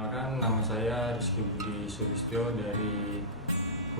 Perkenalkan, nama saya Rizky Budi Sulistyo dari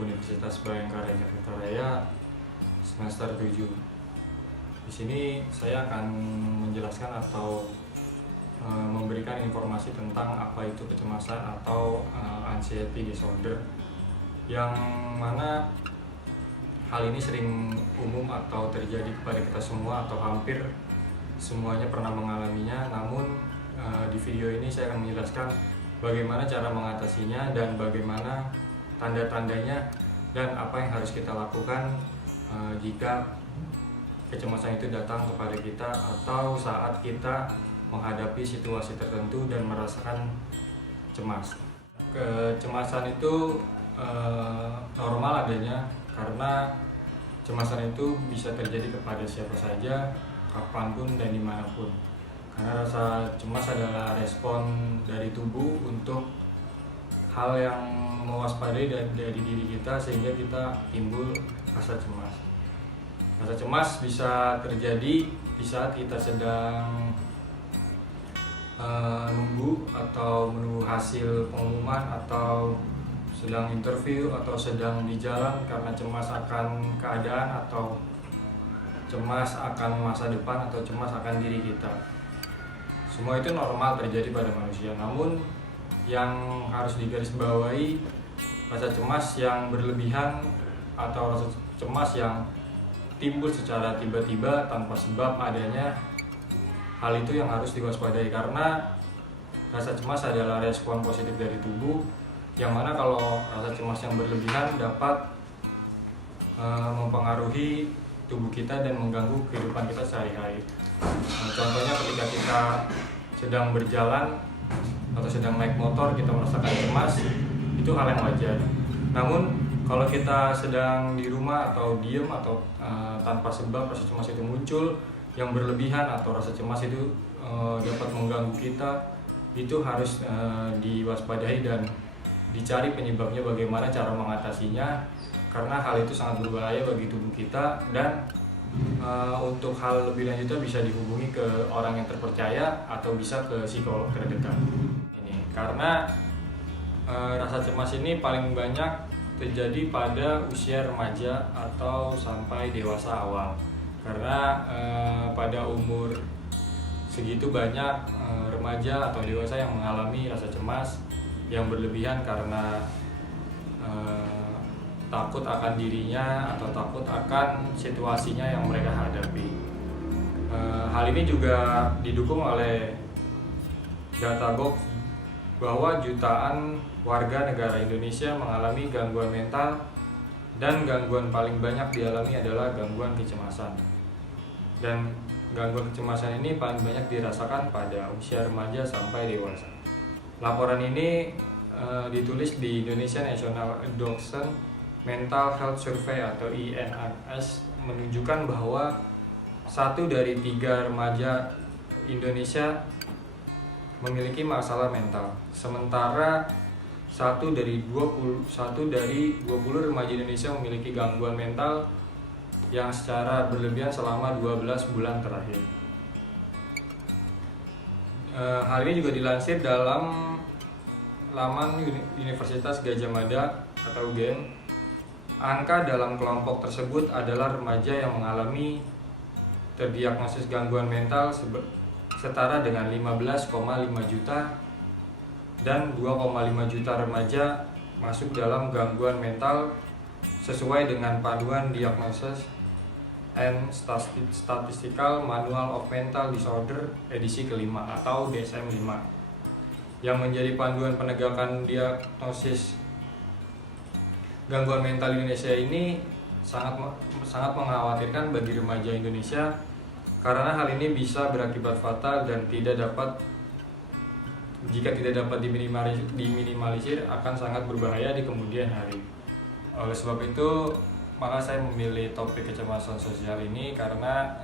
Universitas Bhayangkara Jakarta Raya, semester 7. Di sini saya akan menjelaskan atau memberikan informasi tentang apa itu kecemasan atau anxiety disorder, yang mana hal ini sering umum atau terjadi kepada kita semua atau hampir semuanya pernah mengalaminya. Namun di video ini saya akan menjelaskan bagaimana cara mengatasinya dan bagaimana tanda-tandanya dan apa yang harus kita lakukan jika kecemasan itu datang kepada kita atau saat kita menghadapi situasi tertentu dan merasakan cemas. Kecemasan itu normal adanya karena kecemasan itu bisa terjadi kepada siapa saja, kapanpun dan dimanapun. Karena rasa cemas adalah respon dari tubuh untuk hal yang mewaspadai dari diri kita sehingga kita timbul rasa cemas. Rasa cemas bisa terjadi di saat kita sedang menunggu hasil pengumuman, atau sedang interview, atau sedang di jalan karena cemas akan keadaan, atau cemas akan masa depan, atau cemas akan diri kita. Semua itu normal terjadi pada manusia. Namun yang harus digarisbawahi, rasa cemas yang berlebihan atau rasa cemas yang timbul secara tiba-tiba tanpa sebab adanya, hal itu yang harus diwaspadai, karena rasa cemas adalah respon positif dari tubuh, yang mana kalau rasa cemas yang berlebihan dapat mempengaruhi tubuh kita dan mengganggu kehidupan kita sehari-hari. Contohnya ketika kita sedang berjalan atau sedang naik motor, kita merasakan cemas, itu hal yang wajar. Namun kalau kita sedang di rumah atau diem atau tanpa sebab rasa cemas itu muncul yang berlebihan, atau rasa cemas itu dapat mengganggu kita, itu harus diwaspadai dan dicari penyebabnya, bagaimana cara mengatasinya, karena hal itu sangat berbahaya bagi tubuh kita. Dan untuk hal lebih lanjutnya bisa dihubungi ke orang yang terpercaya atau bisa ke psikolog terdekat. Ini karena rasa cemas ini paling banyak terjadi pada usia remaja atau sampai dewasa awal, karena pada umur segitu banyak remaja atau dewasa yang mengalami rasa cemas yang berlebihan karena takut akan dirinya atau takut akan situasinya yang mereka hadapi. Hal ini juga didukung oleh data Box bahwa jutaan warga negara Indonesia mengalami gangguan mental, dan gangguan paling banyak dialami adalah gangguan kecemasan. Dan gangguan kecemasan ini paling banyak dirasakan pada usia remaja sampai dewasa. Laporan ini ditulis di Indonesia National Adolescent Mental Health Survey atau INRS, menunjukkan bahwa 1 dari 3 remaja Indonesia memiliki masalah mental, sementara 1 dari 20 remaja Indonesia memiliki gangguan mental yang secara berlebihan selama 12 bulan terakhir. Hal ini juga dilansir dalam laman Universitas Gadjah Mada atau UGM. Angka dalam kelompok tersebut adalah remaja yang mengalami terdiagnosis gangguan mental setara dengan 15,5 juta, dan 2,5 juta remaja masuk dalam gangguan mental sesuai dengan Panduan Diagnosis and Statistical Manual of Mental Disorder edisi kelima atau DSM-5, yang menjadi panduan penegakan diagnosis gangguan mental Indonesia. Ini sangat mengkhawatirkan bagi remaja Indonesia, karena hal ini bisa berakibat fatal dan jika tidak dapat diminimalisir akan sangat berbahaya di kemudian hari. Oleh sebab itu, maka saya memilih topik kecemasan sosial ini karena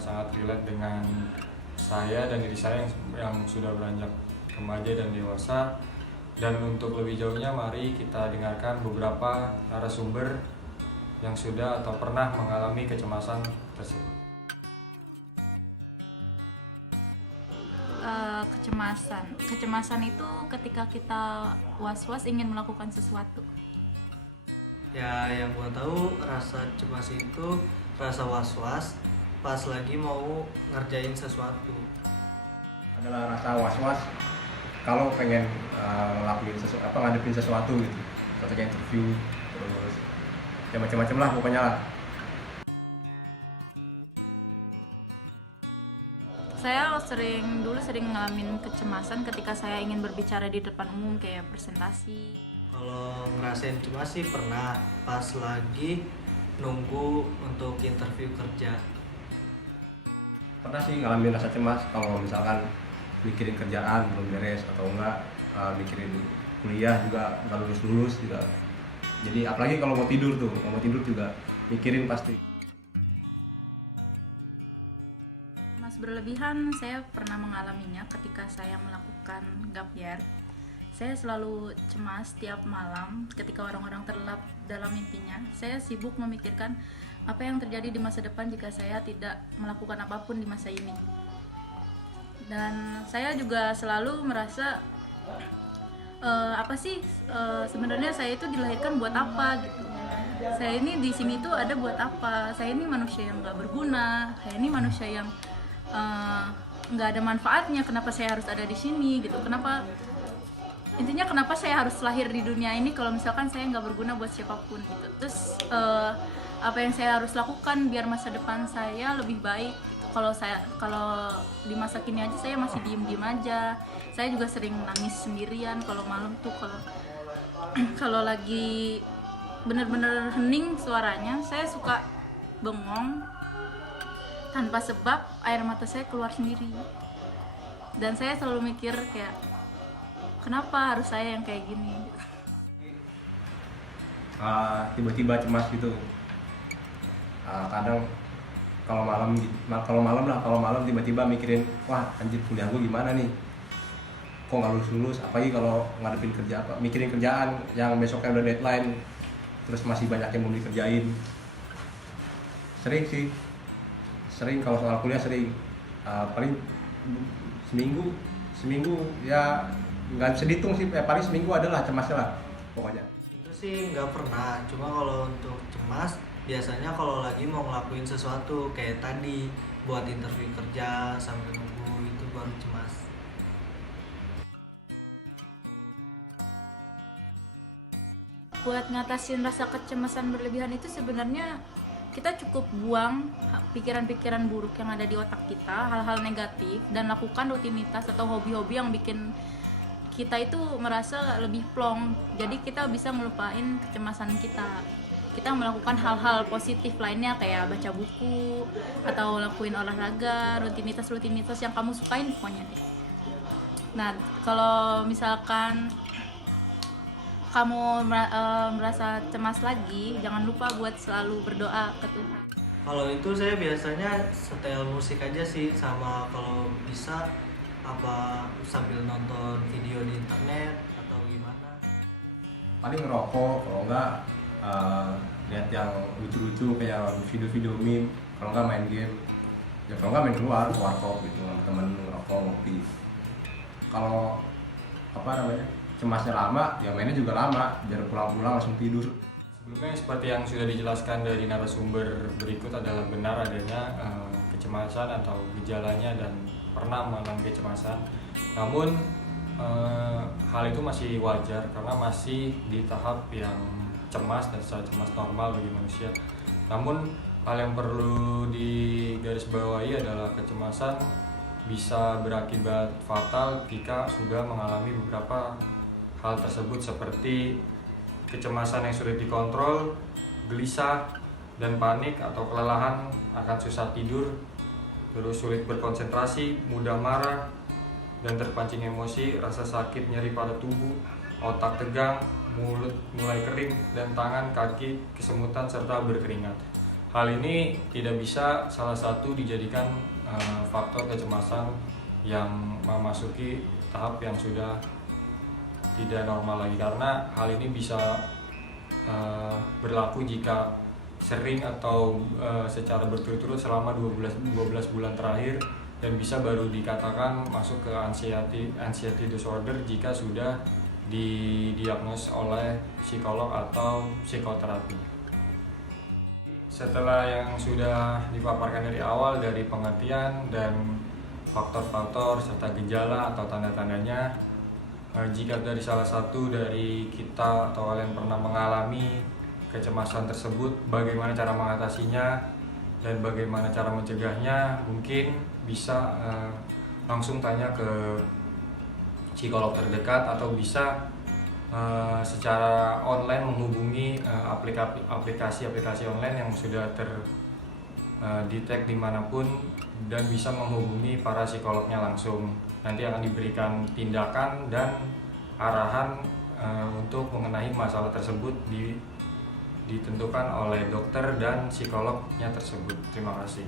sangat relate dengan saya dan diri saya yang sudah beranjak remaja dan dewasa. Dan untuk lebih jauhnya, mari kita dengarkan beberapa narasumber yang sudah atau pernah mengalami kecemasan tersebut. Kecemasan. Kecemasan itu ketika kita was-was ingin melakukan sesuatu. Ya, yang gua tahu rasa cemas itu rasa was-was pas lagi mau ngerjain sesuatu. Adalah rasa was-was kalau pengen ngelakuin ngadepin sesuatu gitu, contohnya interview, terus ya macam-macam lah pokoknya lah. Saya dulu sering ngalamin kecemasan ketika saya ingin berbicara di depan umum kayak presentasi. Kalau ngerasain cemas sih pernah pas lagi nunggu untuk interview kerja. Pernah sih ngalamin rasa cemas kalau misalkan mikirin kerjaan belum beres atau enggak mikirin kuliah juga nggak lulus juga. Jadi apalagi kalau mau tidur juga mikirin pasti. Mas berlebihan saya pernah mengalaminya ketika saya melakukan gap year. Saya selalu cemas tiap malam ketika orang-orang terlelap dalam mimpinya. Saya sibuk memikirkan apa yang terjadi di masa depan jika saya tidak melakukan apapun di masa ini. Dan saya juga selalu merasa sebenarnya saya itu dilahirkan buat apa gitu. Saya ini di sini tuh ada buat apa? Saya ini manusia yang nggak berguna. Saya ini manusia yang nggak ada manfaatnya. Kenapa saya harus ada di sini gitu? Kenapa saya harus lahir di dunia ini kalau misalkan saya nggak berguna buat siapapun gitu. Terus apa yang saya harus lakukan biar masa depan saya lebih baik gitu. Kalau di masa kini aja saya masih diem aja. Saya juga sering nangis sendirian kalau malam tuh, kalau lagi bener-bener hening suaranya, saya suka bengong tanpa sebab, air mata saya keluar sendiri. Dan saya selalu mikir kayak, kenapa harus saya yang kayak gini? Tiba-tiba cemas gitu. Kadang kalau malam tiba-tiba mikirin, wah anjir kuliah gue gimana nih? Kok nggak lulus? Apalagi kalau ngadepin mikirin kerjaan yang besoknya udah deadline, terus masih banyak yang mau dikerjain. Sering kalau soal kuliah sering, paling seminggu ya nggak bisa dihitung sih, paling seminggu adalah cemasnya lah pokoknya. Itu sih nggak pernah, cuma kalau untuk cemas biasanya kalau lagi mau ngelakuin sesuatu kayak tadi buat interview kerja sambil nunggu, itu baru cemas. Buat ngatasin rasa kecemasan berlebihan itu sebenarnya kita cukup buang pikiran-pikiran buruk yang ada di otak kita, hal-hal negatif, dan lakukan rutinitas atau hobi-hobi yang bikin kita itu merasa lebih plong. Jadi kita bisa ngelupain kecemasan kita. Kita melakukan hal-hal positif lainnya kayak baca buku atau lakuin olahraga, rutinitas yang kamu sukain pokoknya deh. Nah, kalau misalkan kamu merasa cemas lagi, jangan lupa buat selalu berdoa ke Tuhan. Kalau itu saya biasanya setel musik aja sih, sama kalau bisa sambil nonton video di internet atau gimana. Paling ngerokok, kalau enggak lihat yang lucu-lucu kayak video-video meme, kalau enggak main game, ya kalau enggak main keluar warkop gitu sama temen, ngerokok, ngopi. Kalau cemasnya lama, ya mainnya juga lama, biar pulang-pulang langsung tidur. Sebelumnya seperti yang sudah dijelaskan dari narasumber berikut adalah benar adanya kecemasan atau gejalanya dan pernah mengalami kecemasan. Namun hal itu masih wajar karena masih di tahap yang cemas dan cemas normal bagi manusia. Namun hal yang perlu digarisbawahi adalah kecemasan bisa berakibat fatal jika sudah mengalami beberapa hal tersebut, seperti kecemasan yang sulit dikontrol, gelisah dan panik atau kelelahan, akan susah tidur, terus sulit berkonsentrasi, mudah marah dan terpancing emosi, rasa sakit, nyeri pada tubuh, otak tegang, mulut mulai kering, dan tangan, kaki kesemutan serta berkeringat. Hal ini tidak bisa salah satu dijadikan faktor kecemasan yang memasuki tahap yang sudah tidak normal lagi, karena hal ini bisa berlaku jika sering atau secara berturut-turut selama 12 bulan terakhir dan bisa baru dikatakan masuk ke anxiety disorder jika sudah didiagnos oleh psikolog atau psikoterapi. Setelah yang sudah dipaparkan dari awal, dari pengertian dan faktor-faktor serta gejala atau tanda-tandanya, jika dari salah satu dari kita atau kalian pernah mengalami kecemasan tersebut, bagaimana cara mengatasinya dan bagaimana cara mencegahnya, mungkin bisa langsung tanya ke psikolog terdekat atau bisa secara online menghubungi aplikasi-aplikasi online yang sudah terdetek dimanapun dan bisa menghubungi para psikolognya langsung. Nanti akan diberikan tindakan dan arahan untuk mengenai masalah tersebut ditentukan oleh dokter dan psikolognya tersebut. Terima kasih.